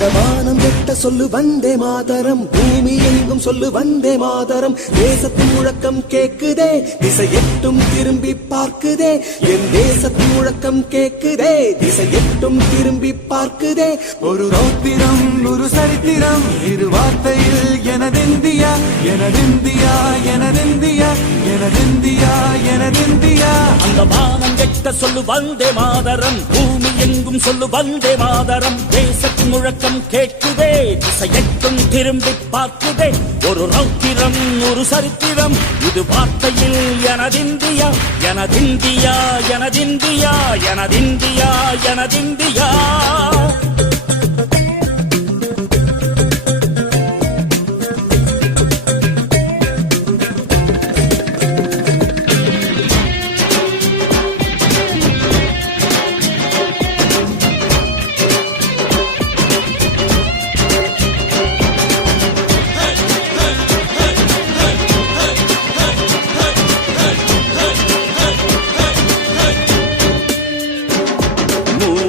அந்த வானம் எட்ட சொல்லு வந்தே மாதரம், பூமி எங்கும் சொல்லு வந்தே மாதரம். தேசத்தின் முழக்கம் கேக்குதே, திசை எட்டும் திரும்பி பார்க்குதே. என் தேசத்தின் முழக்கம் கேக்குதே, திசை எட்டும் திரும்பி பார்க்குதே. ஒரு ரௌத்திரம் ஒரு சரித்திரம், இரு வார்த்தையில் எனதிந்தியா எனதிந்தியா எனதிந்தியா எனதிந்தியா எனதிந்தியா. அந்த வானம் எட்ட சொல்லு வந்தே மாதரம், பூமி எங்கும் சொல்லு வந்தே மாதரம். தேசத்தின் முழக்கம் கேட்குதே, திசை எட்டும் திரும்பி பார்க்குதே. ஒரு ரௌத்திரம் ஒரு சரித்திரம், இது வார்த்தையில் எனதிந்தியா எனதிந்தியா எனதிந்தியா எனதிந்தியா எனதிந்தியா.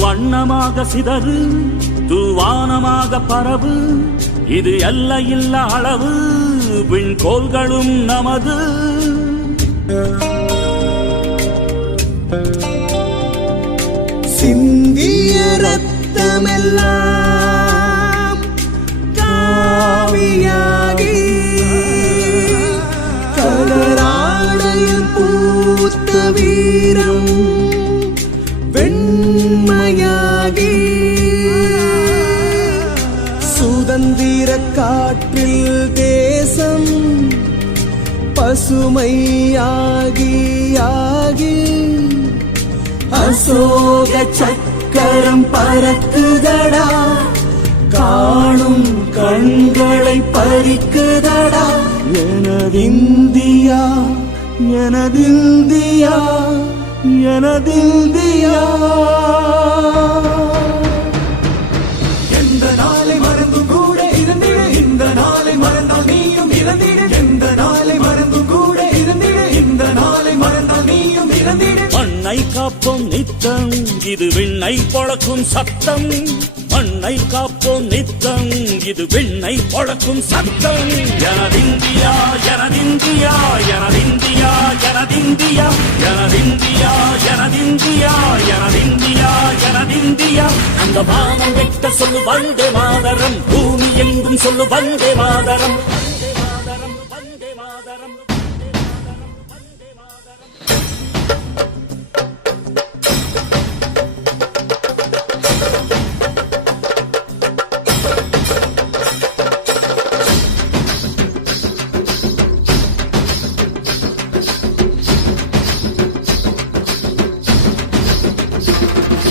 வண்ணமாக சிதறு தூவானமாக பரவு, இது எல்லையில்ல அளவு, விண்கோள்களும் நமது. சிந்திய ரத்தமெல்லாம் காவியாகி, கலராடையில் பூத்த வீரம் வெண்மையாகி, சுதந்திர காற்றில் தேசம் பசுமையாகி ஆகி, அசோக சக்கரம் பறக்குதடா, காணும் கண்களை பறிக்குதடா. எனதிந்தியா எனதிந்தியா எனதிந்தியா. எந்த நாளை மறந்தும் கூட இருந்திட, இந்த நாளை மறந்தால் நீயும் இறந்திட. எந்த நாளை மறந்தும் கூட இருந்திட, இந்த நாளை மறந்தால் நீயும் இறந்திட. மண்ணை காப்போம் நித்தம், இது விண்ணை பொழக்கும் சத்தம். மண்ணை காப்போம் நித்தம், இது விண்ணை பொழக்கும் சத்தம். எனதிந்தியா எனதிந்தியா எனதிந்தியா எனதிந்தியா எனதிந்தியா எனதிந்தியா எனதிந்தியா எனதிந்தியா. அந்த வானம் எட்ட சொல்லு வந்தே மாதரம், பூமி எங்கும் சொல்லு வந்தே மாதரம். வந்தே மாதரம் வந்தே மாதரம்.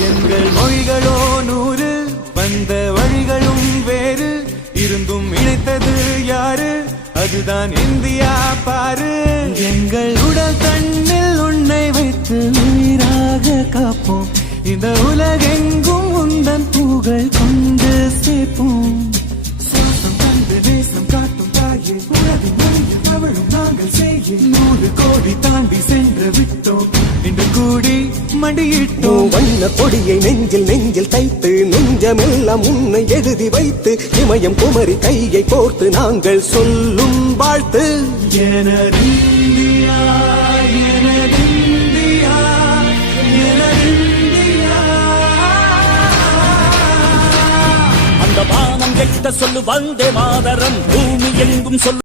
எங்கள் மொழிகளோ 100, வந்த வழிகளும் வேறு, இருந்தும் இணைத்தது யாரு? அதுதான் இந்தியா பாரு. எங்கள் உடல் தன்னில் உன்னை வைத்து உயிராக காப்போம், இந்த உலகெங்கும் உந்தன் புகழ் கொண்டு சேர்ப்போம். சுவாசம் தந்து தேசம் காட்டும் தாயே, உலகின் மொழியில் தவழும் நாங்கள் செய்ய 100 கோடி தாண்டி சென்று விட்டோம், இன்று கூடி மடியிட்டோம். வண்ண கொடியை நெஞ்சில் நெஞ்சில் தைத்து, நெஞ்சமெல்லாம் உன்னை எழுதி வைத்து, இமயம் குமரி கையை கோர்த்து நாங்கள் சொல்லும் வாழ்த்து. எனதிந்தியா எனதிந்தியா எனதிந்தியா. அந்த வானம் எட்ட சொல்லு வந்தே மாதரம், பூமி எங்கும் சொல்லு